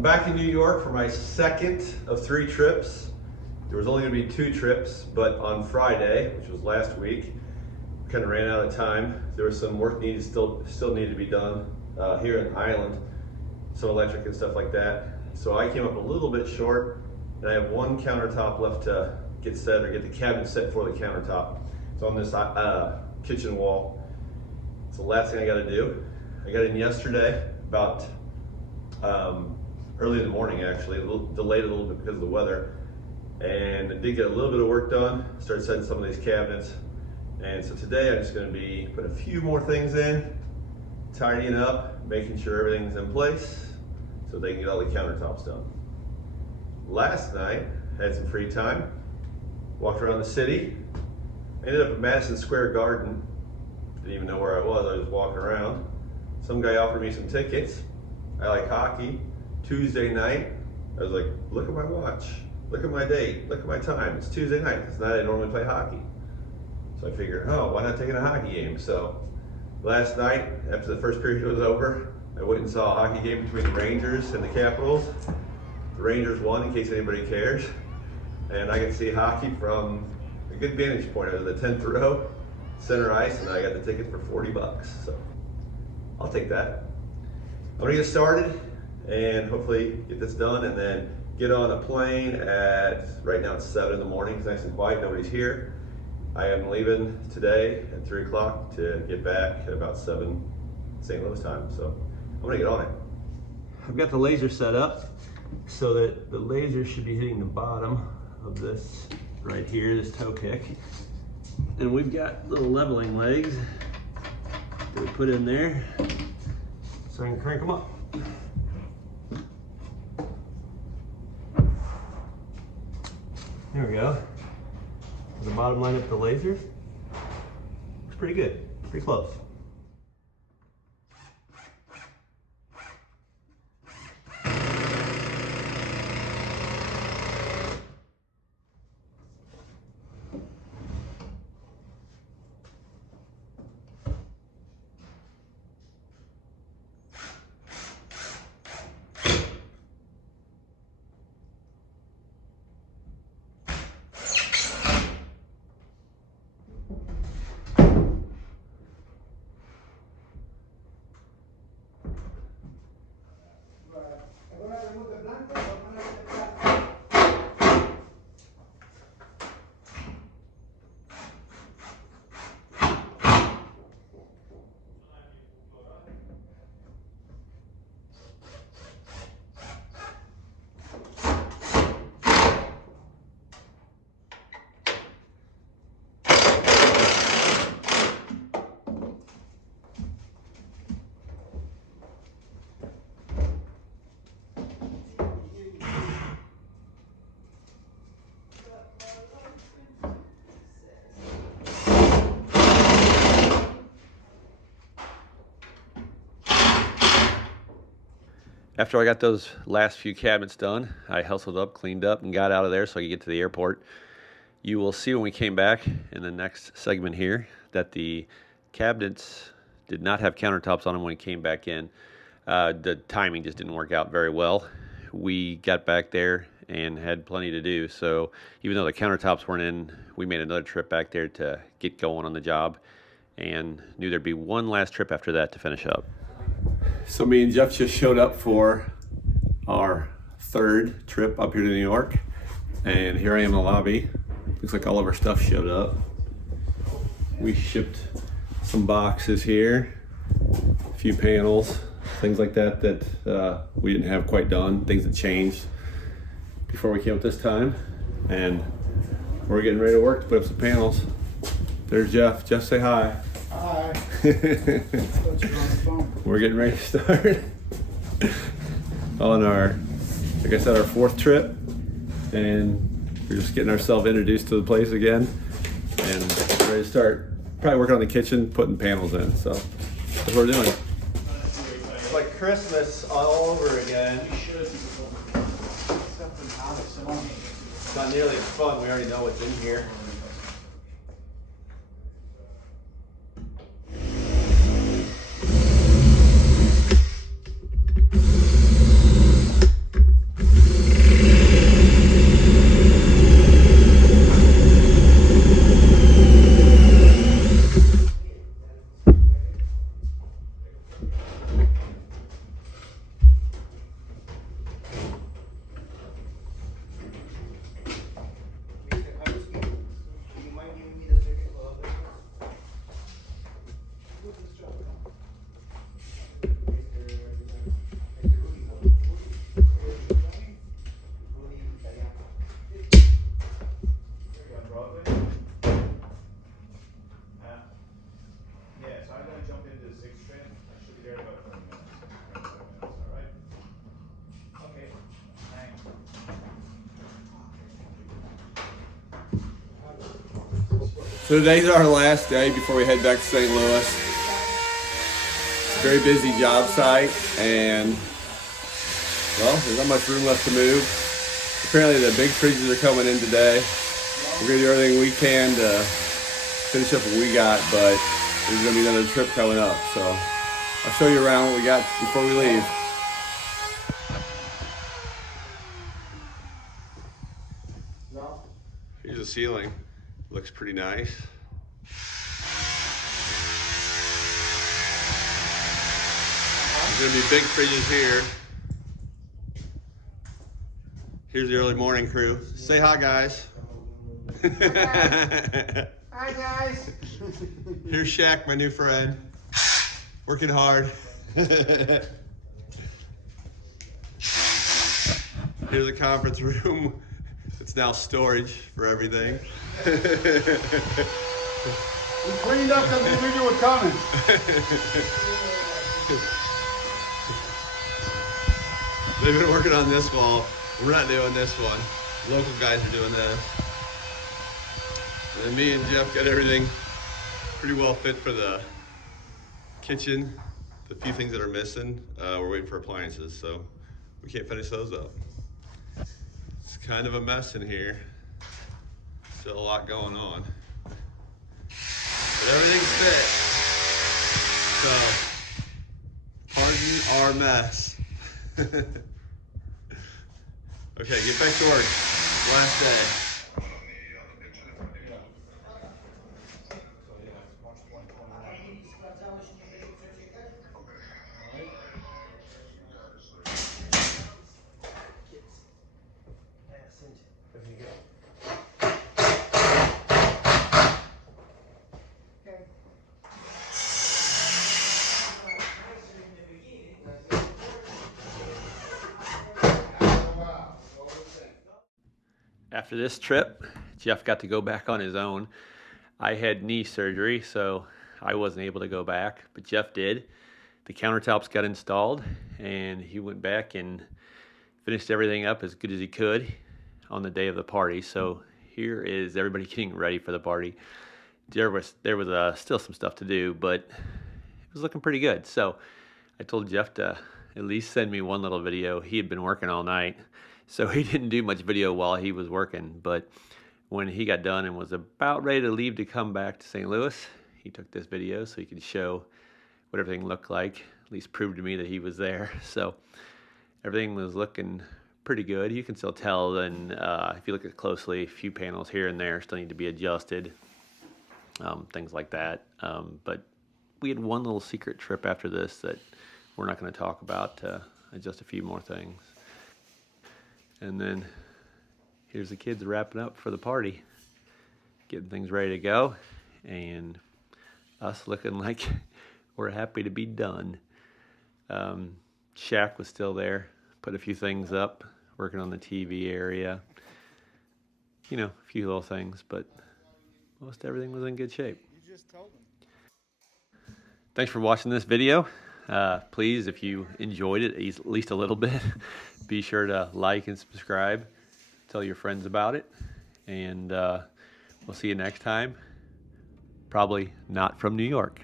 I'm back in New York for my second of 3 trips. There was only going to be 2 trips, but on Friday, which was last week, kind of ran out of time. There was some work needed still needed to be done here in Ireland, some electric and stuff like that. So I came up a little bit short, and I have 1 countertop left to get set, or get the cabinet set for the countertop. It's on this kitchen wall. It's the last thing I got to do. I got in yesterday about early in the morning, actually, delayed a little bit because of the weather, and I did get a little bit of work done. Started setting some of these cabinets, and so today I'm just going to be putting a few more things in, tidying up, making sure everything's in place so they can get all the countertops done. Last night I had some free time, walked around the city, ended up at Madison Square Garden. Didn't even know where I was walking around. Some guy offered me some tickets. I like hockey. Tuesday night, I was like, look at my watch, look at my date, look at my time. It's Tuesday night. It's not I normally play hockey. So I figured, oh, why not take in a hockey game? So last night, after the first period was over, I went and saw a hockey game between the Rangers and the Capitals. The Rangers won, in case anybody cares. And I could see hockey from a good vantage point. I was in the 10th row, center ice, and I got the ticket for $40. So I'll take that. I'm gonna get started and hopefully get this done, and then get on a plane at, right now it's 7 in the morning. It's nice and quiet, nobody's here. I am leaving today at 3 o'clock to get back at about 7 St. Louis time. So I'm gonna get on it. I've got the laser set up so that the laser should be hitting the bottom of this right here, this toe kick. And we've got little leveling legs that we put in there so I can crank them up. There we go. The bottom line up the laser. Looks pretty good, pretty close. After I got those last few cabinets done, I hustled up, cleaned up, and got out of there so I could get to the airport. You will see when we came back in the next segment here that the cabinets did not have countertops on them when we came back in. The timing just didn't work out very well. We got back there and had plenty to do, so even though the countertops weren't in, we made another trip back there to get going on the job, and knew there'd be one last trip after that to finish up. So me and Jeff just showed up for our 3rd trip up here to New York, and here I am in the lobby. Looks like all of our stuff showed up. We shipped some boxes here, a few panels, things like that that we didn't have quite done, things that changed before we came up this time, and we're getting ready to work to put up some panels. There's Jeff. Jeff, say hi. Hi. We're getting ready to start on our, like I said, our 4th trip, and we're just getting ourselves introduced to the place again, and ready to start probably working on the kitchen, putting panels in. So that's what we're doing. It's like Christmas all over again. It's not nearly as fun. We already know what's in here. So today's our last day before we head back to St. Louis. It's a very busy job site, and well, there's not much room left to move. Apparently the big fridges are coming in today. We're gonna do everything we can to finish up what we got, but there's gonna be another trip coming up. So I'll show you around what we got before we leave. Here's the ceiling. Looks pretty nice. There's gonna be big fridges here. Here's the early morning crew. Say hi, guys. Hi, guys. Here's Shaq, my new friend. Working hard. Here's the conference room. It's now storage for everything. We cleaned up because we knew it was coming. They've been working on this wall. We're not doing this one. Local guys are doing this. And then me and Jeff got everything pretty well fit for the kitchen. The few things that are missing, we're waiting for appliances, so we can't finish those up. It's kind of a mess in here. Still a lot going on. But everything's fit. So, pardon our mess. Okay, get back to work. Last day. After this trip, Jeff got to go back on his own. I had knee surgery, so I wasn't able to go back, but Jeff did. The countertops got installed, and he went back and finished everything up as good as he could on the day of the party. So here is everybody getting ready for the party. There was still some stuff to do, but it was looking pretty good. So I told Jeff to at least send me one little video. He had been working all night, so he didn't do much video while he was working. But when he got done and was about ready to leave to come back to St. Louis, he took this video so he could show what everything looked like, at least prove to me that he was there. So everything was looking pretty good. You can still tell, and if you look at it closely, a few panels here and there still need to be adjusted, things like that. But we had one little secret trip after this that we're not going to talk about to adjust a few more things. And then here's the kids wrapping up for the party, getting things ready to go, and us looking like we're happy to be done. Shaq was still there, put a few things up, working on the TV area. You know, a few little things, but most everything was in good shape. You just told them. Thanks for watching this video. Please, if you enjoyed it at least a little bit, be sure to like and subscribe. Tell your friends about it. And we'll see you next time. Probably not from New York.